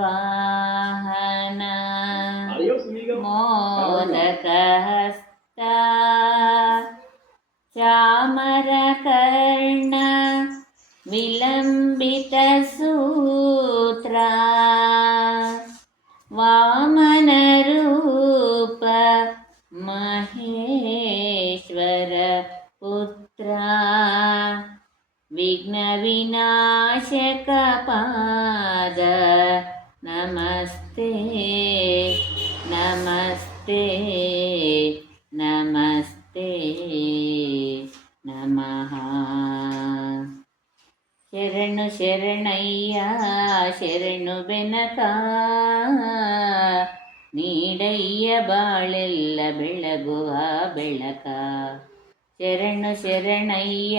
वाहन मोदकहस्ता। चामरकर्ण विलम्बितसूत्रा। విఘ్న వినాశక పాద నమస్తే నమస్తే నమస్తే నమ శరణు శరణయ్యా శರಣు ಬೆನಕ ನೀಡಯ್ಯ ಬಾಳೆಲ್ಲ ಬೆಳಗುವ ಬೆಳಕ ಶರಣು ಶರಣಯ್ಯ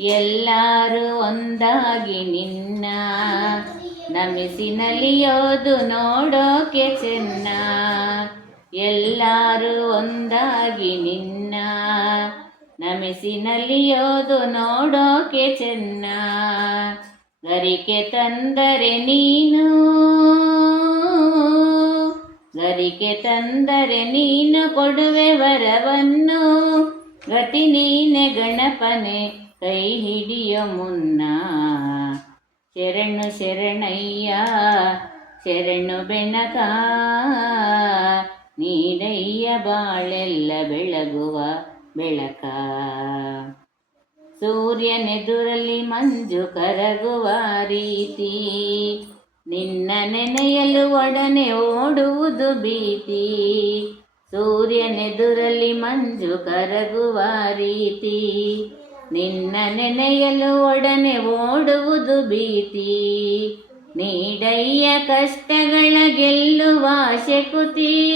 ಎಲ್ಲರೂ ಒಂದಾಗಿ ನಿನ್ನ ನಮಿಸಿ ನಲಿಯೋದು ನೋಡೋಕೆ ಚೆನ್ನ. ಎಲ್ಲರೂ ಒಂದಾಗಿ ನಿನ್ನ ನಮಿಸಿ ನಲಿಯೋದು ನೋಡೋಕೆ ಚೆನ್ನ. ಗರಿಕೆ ತಂದರೆ ನೀನು, ಗರಿಕೆ ತಂದರೆ ನೀನು ಕೊಡುವೆ ವರವನ್ನು. ಗತಿ ನೀನೆ ಗಣಪನೆ ಕೈ ಹಿಡಿಯ ಮುನ್ನ ಶರಣು ಶರಣಯ್ಯ ಶರಣು ಬೆಣಕ ನೀಡಯ್ಯ ಬಾಳೆಲ್ಲ ಬೆಳಗುವ ಬೆಳಕ ಸೂರ್ಯನೆದುರಲ್ಲಿ ಮಂಜು ಕರಗುವ ರೀತಿ ನಿನ್ನ ನೆನೆಯಲು ಒಡನೆ ಓಡುವುದು ಭೀತಿ ಸೂರ್ಯನೆದುರಲ್ಲಿ ಮಂಜು ಕರಗುವ ರೀತಿ ನಿನ್ನ ನೆನೆಯಲು ಒಡನೆ ಓಡುವುದು ಭೀತಿ. ನೀಡಯ್ಯ ಕಷ್ಟಗಳ ಗೆಲ್ಲುವ ಶಕುತಿ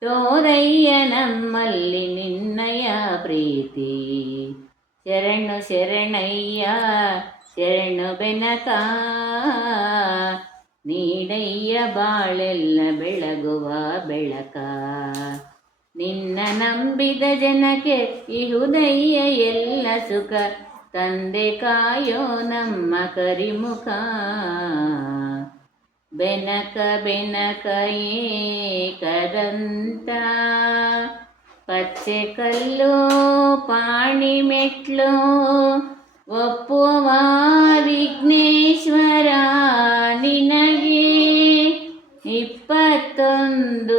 ತೋರಯ್ಯ ನಮ್ಮಲ್ಲಿ ನಿನ್ನಯ ಪ್ರೀತಿ. ಶರಣು ಶರಣಯ್ಯ, ಶರಣು ಬೆನಕ. ನೀಡಯ್ಯ ಬಾಳೆಲ್ಲ ಬೆಳಗುವ ಬೆಳಕ. ನಿನ್ನ ನಂಬಿದ ಜನಕ್ಕೆ ಇಹುದಯ್ಯ ಎಲ್ಲ ಸುಖ. ತಂದೆ ಕಾಯೋ ನಮ್ಮ ಕರಿಮುಖ. ಬೆನಕ ಬೆನಕ ಏಕದಂತ. ಪಚ್ಚೆ ಕಲ್ಲು, ಪಾಣಿ ಮೆಟ್ಲು, ಒಪ್ಪುವ ವಿಘ್ನೇಶ್ವರ ನಿನಗೆ ಇಪ್ಪತ್ತೊಂದು